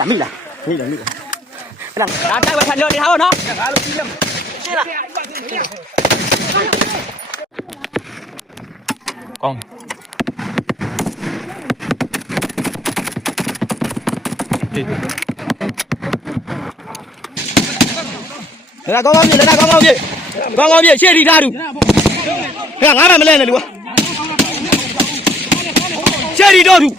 là mình là mình là mình là đang chạy vào phần đường đi tháo nó con. Đi. Là con không gì? Là con không gì? Con không gì? Chia đi ra đủ là ngã mà lên là đủ chia đi đâu đủ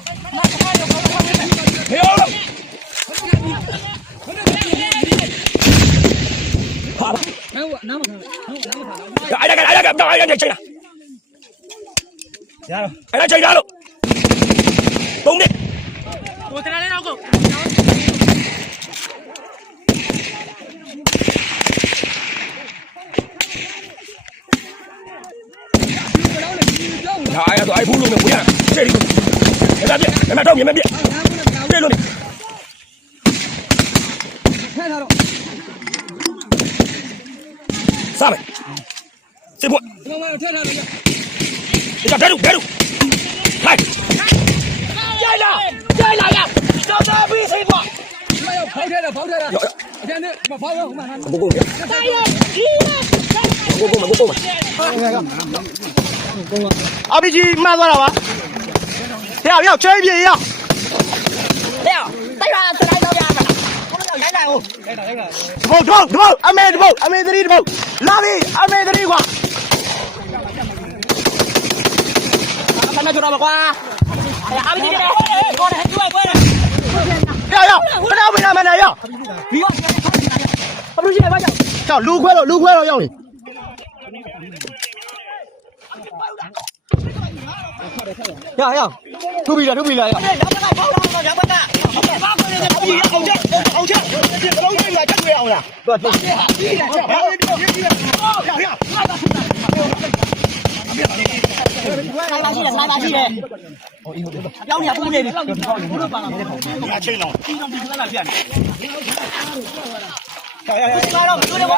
ကောင်းပြကောင်းကောင်းပြရှေ့ဒီထားသူဟဲ့ငါမှမလဲနဲ့လူကရှေ့ဒီတော့သူဟေးအောင်အဲ့ဒါကအဲ့ဒါကတော့အဲ့ဒါချိန်လာရတော့အဲ့ဒါချိန်လာလို့ပုံနေဒါအဲ့ဒါအဲ့ဘူးလို့မဝင်ရရှေ့ဒီအဲ့ဒါပြအဲ့ဒါတော့မြင်မပြပြေလို့နေ စားမယ်စေဖို့ဒီမှာထည့်ထားတယ်ဒီကဘယ်လိုဘယ်လိုဟိုက်ရိုက်လာရိုက်လာရတော့တော့ပြီးစေဖို့ဖောက်ထဲတာဖောက်ထဲတာအကျန်နဲ့မဖောက်တော့မှဟာဘုံဘုံဘုံဘုံဘုံဘုံအဘီကြီးမှတ်သွားတာပါဟဲ့ရောက်ချွေးပြေရောက် တဲ့တိုက်ပါစလိုက်တော့ရမှာ ဘုန်းတော်ရိုက်နိုင်ဦးဒီဘုံတော့ဒီဘုံအမေဒီဘုံအမေသတိဒီဘုံလာပြီအမေသတိကွာခဏကြောတော့ကွာအဲ့အဘိကြီးတဲ့ကိုယ်နဲ့ကျွေးပွဲတယ်ရောက်ရောက်ခဏဝင်လာမနေရောက်ဒီရောအဘိကြီးပဲကြောက်ကြောက်လူခွဲတော့လူခွဲတော့ရောက်နေရရထုတ်ပြီလားထုတ်ပြီလားရရောက်ပါကဘောင်းတော့ရောက်ပါကဘာကိုလဲအဘီအောင်ချက်အောင်ချက်ဒီဘလုံးကြီးလာချက်ရအောင်လားတော့တော့ရရရရဆိုင်ပါရှိ Thu bì là thu bì là. Hai ba chi là hai ba chi này. Đau nhà không gì. Nhà trên nào.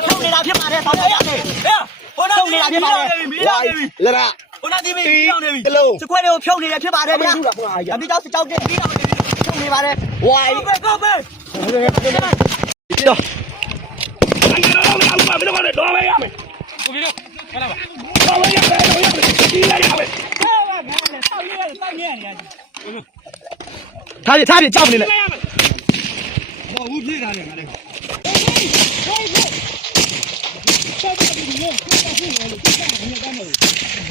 Không đi làm phiên bản này, tao nhớ này. Không đi làm phiên bản này. Lại, lên ạ. တွေထုတ်နေတာဖြစ်ပါတယ်ဆောင်းရရတယ်ဟဲ့ဟိုနောက်နေတာဖြစ်ပါတယ်လက်ရဟိုနောက်ဒီမီပြောင်းနေပြီတလုံးစခွဲတွေကိုဖြုတ်နေတယ်ဖြစ်ပါတယ်ဗျာအပြီးတော့စကြောက်တဲ့ပြီးတော့ဖြုတ်နေပါတယ်ဝိုင်းဟုတ်ကဲ့ကောပဲတော့အဲ့ဒါတော့မရဘူးမင်းတို့ကတော့တော့မရမယ်ကိုကြီးတို့ဟလာပါတော့မရမယ်တော့ရမယ်ဒီလိုက်ရမယ်ဆောက်ရရဆောက်ရရထားပြထားပြကြောက်နေလေဟောဦးပြေးတာလေငါလည်းဟေး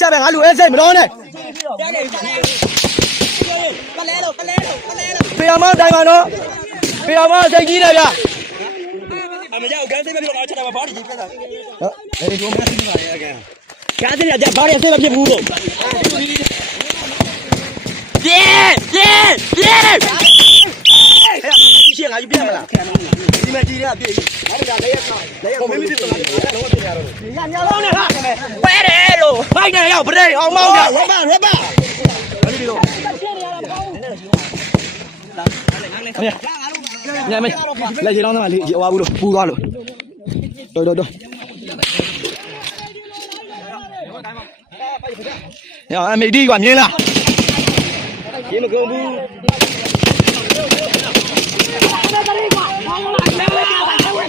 ဆက်ပဲငါလူအဲစိတ်မတော်နဲ့ပြန်နေပလဲလို့ပလဲလို့ပလဲလို့ပေအောင်မတိုင်ပါနော်ပေအောင်မစိတ်ကြီးတယ်ဗျအမကြောက်ကန်းစိတ်မပြောတော့ချက်တာဘာလို့ကြီးပြတာဟုတ်အေးဒီမှာသိနေပါရဲ့အကန်ကားစင်ကြဘာတွေအစိတ်မဖြစ်ဘူးလို့ပြင်းပြင်းပြင်း ရှင်းငါယူပြမလားဒီမှာကြည်ရပြည့်ငါတို့ကလည်းရက်ဆောင်လည်းရက်မင်းမသိဘူးလားတော့ပြင်ရတော့ညညလုံးနဲ့ဟာပဲတယ်လို့ဖိုက်နေရောက်ပရိအောင်မောင်းကြရပါရပါညမေလက်ချေလောင်းသမားလေးအဝါဘူးလို့ပူသွားလို့တော်တော်တော်ညအမေဒီကမြင်လားရေမကုန်ဘူး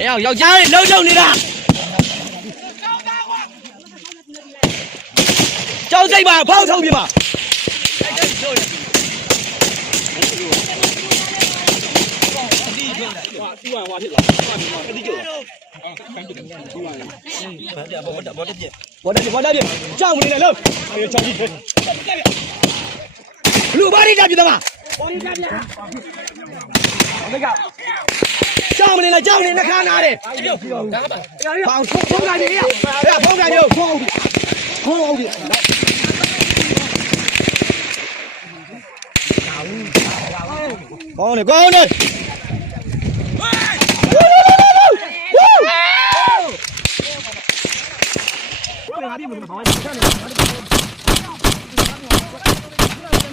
Eo, dòng dao lâu dòng đi nào Cháu dây bà, bao thông gì bà. Bỏ đây đi, bỏ đây đi. Cháu một đi này lâu Lưu bà đi đạp gì ta mà Bỏ đi đạp gì ta mà. ရီတက်ပြသမားဘောရီတက်ပြအမေကကြောက်မနေနဲ့ကြောက်နေနှခါနာတယ်ဘောင်ဖုံးဖုံးကနေရအဲ့ဖုံးကနေဖုံးအောင်ဖုံးအောင်ကောင်းတယ်ကောင်းတယ်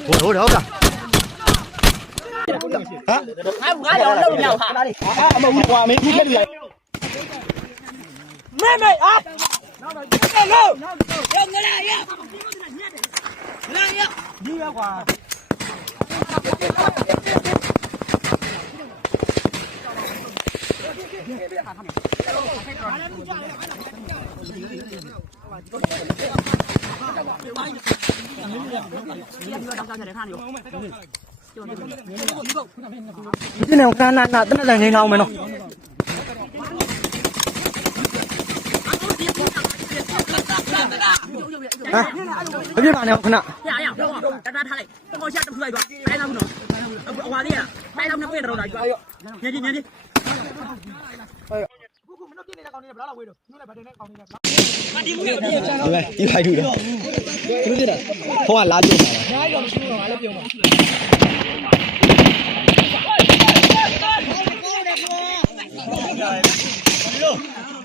ဟုတ်ဟုတ်ဟုတ် hả Mày mày up. Hello. Yo người này yo. Người này yo. Qua. Hãy subscribe cho kênh Ghiền Mì Gõ Để không bỏ lỡ những video hấp dẫn ဒီနေ့ကနာနာတနက်တိုင်းနေအောင်မယ်နော်ဟမ်မပြစ်ပါနဲ့ခဏရရတော့တတားထားလိုက်တမောရှာတဖူလိုက်ပါအဲလောက်နော်အဝါလေးရအဲလောက်နဲ့ပြင်တော့လာကြွားညင်းညင်းညင်းဒီလိုက်ဒီလိုက်ထူတယ်ဘုရားလာကြည့်ပါလားအားရတော့မရှိတော့ငါလည်းပြုံးပါ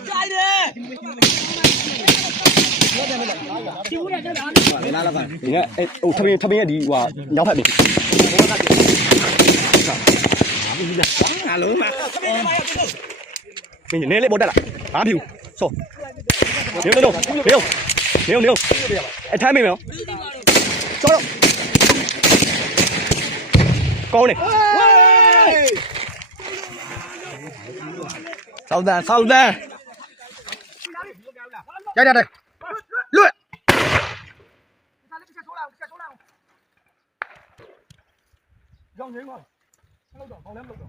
chạy đi Đúng rồi, ê, ồ, thăm thăm đi, quả, nhóm thật đi Quá lớn mà Mình nên lấy bốt đây là, phá thiu, sổ Nếu đâu, nếu, nếu, nếu Ê, thay mình không? Cho đâu Con này sau Solda, solda. Chạy ra đây. Lùi. Rong nhảy rồi. Lâu rồi, bao lâu rồi.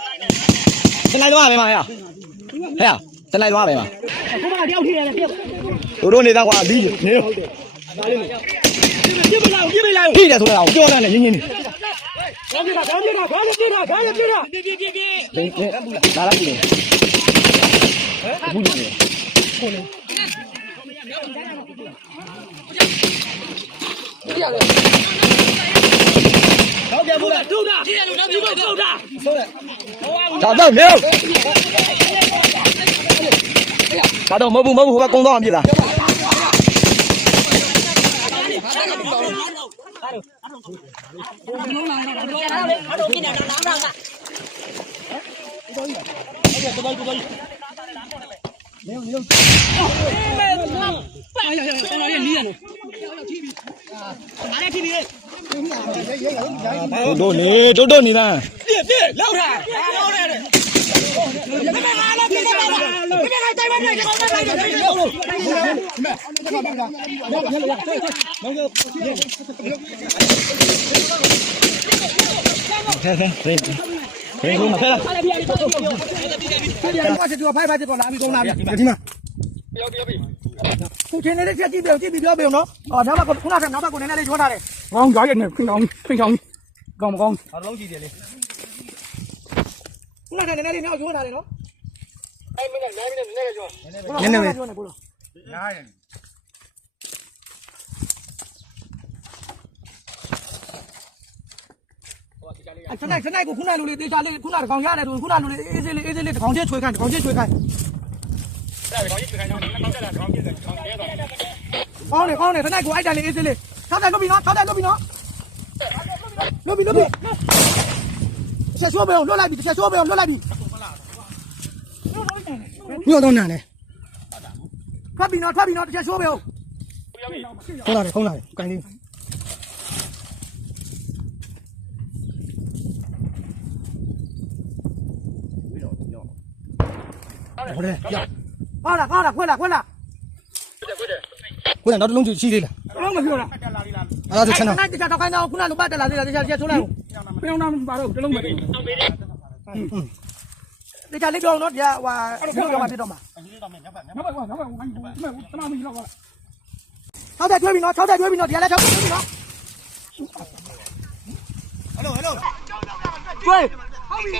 ပါးရောလိုက် စလိုက်သွားပဲမဟဲ့ဟဲ့စလိုက်သွားပဲမခုမှတယောက်ထိရတယ်ပြုတ်တို့တို့နေသားကွာဒီနေတော့ပြစ်ပလာပြစ်ပလာထိတယ်ဆိုတော့ကြောတယ်နဲ့ရင်းရင်းနေခေါင်းပြတာခေါင်းပြတာခေါင်းပြတာခေါင်းပြတာပြပြပြပြလာလာကြည့်နေဘူးကြည့်နေ ဟုတ်ကဲ့ဘူးလားဒုတာဒီလူတော့ဒီဘုတ်ဒုတာဒါတော့မြေဒါတော့မဟုတ်ဘူးမဟုတ်ဘူးဟိုကကုန်းတော့ပြစ်လား တို့ တို့နေတို့တို့နေလားပြည့်ပြည့်လောက်တာလောက်တယ်ဖဲဖဲဖဲဖဲလုံးမဖဲလားဘာစစ်တူဖိုက်ဖိုက်တော့လာပြီကုန်လာပြီဒီမှာ ခုချင်းလေးချက်ကြည့်ပြောကြည့်ပြီးပြောပြောနော်အော်နောက်ဘကခုနကနောက်ဘကကိုနည်းနည်းလေးကျွမ်းထားတယ်ကောင်းကြားရနေခင်းကောင်းခင်းကောင်းကောင်းမကောင်းခုနကနည်းနည်းလေးနောက်ကျွမ်းထားတယ်နော်အဲ့မင်းနဲ့နိုင်မင်းနဲ့နည်းနည်းကြောနည်းနည်းပဲကျွမ်းတယ်ကိုလိုနားရင်ဟစနိုက်စနိုက်ကိုခုနလိုလေးတေချာလေးခုနတကောင်ရတယ်ဆိုခုနလိုလေးအေးစေးလေးအေးစေးလေးတကောင်ချင်းချွေခိုင်းတကောင်ချင်းချွေခိုင်း 好嘞，好嘞，他那个矮点的也是嘞，他在路边上，他在路边上，路边路边，先说不用，落来比，先说不用，落。你要到哪嘞？他边上，他边上，先说不用。好了，好了，赶紧。好嘞，要。 ပဲအောင်လွတ်လိုက်ပြီဆက်ချိုးပဲအောင်လွတ်လိုက်ပြီညောတော့နာနေထွက်ပြီနော်ထွက်ပြီနော်တစ်ချက်ချိုးပဲအောင်ခုနတယ်ခုနတယ်ကိုင်းလေးဟုတ်တယ်ရကောင်းလားကောင်းလားခွဲလားခွဲလားခွဲလားနောက်တစ်လုံးရှိသေးလားတော့မပြောလားအဲ့ဒါဆိုချမ်းသာအဲ့ဒါတခြားတော့ခိုင်းတော့ခုနလိုပတ်တက်လာသေးလားတခြားတခြားချိုးလိုက်အောင်ပြောင်းတော့ပါတော့တလုံးမသိဘူးတခြားလေးပြောအောင်နော်တရားဟွာပြောပြမှာဖြစ်တော့မှာငါဘာကွာငါဘာကွာငါဘာကွာတနာမကြီးတော့ကွာ၆တက်ကျွေးပြီနော်၆တက်ကျွေးပြီနော်တရားလည်း၆တက်ကျွေးပြီ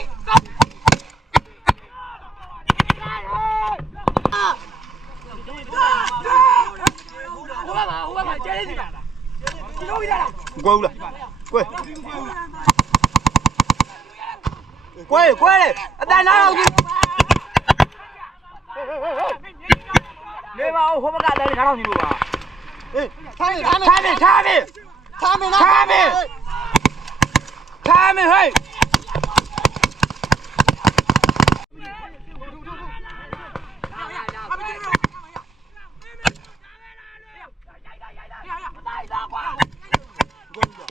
ကျွေးကွဲဦးလားကွဲကွဲကွဲလေအတန်လာတော့နေပါဦးဟိုဘက်ကလည်းထားတော့ညီလို့ပါဟေးထားမထားမထားမထားမထားမထားမထားမဟေး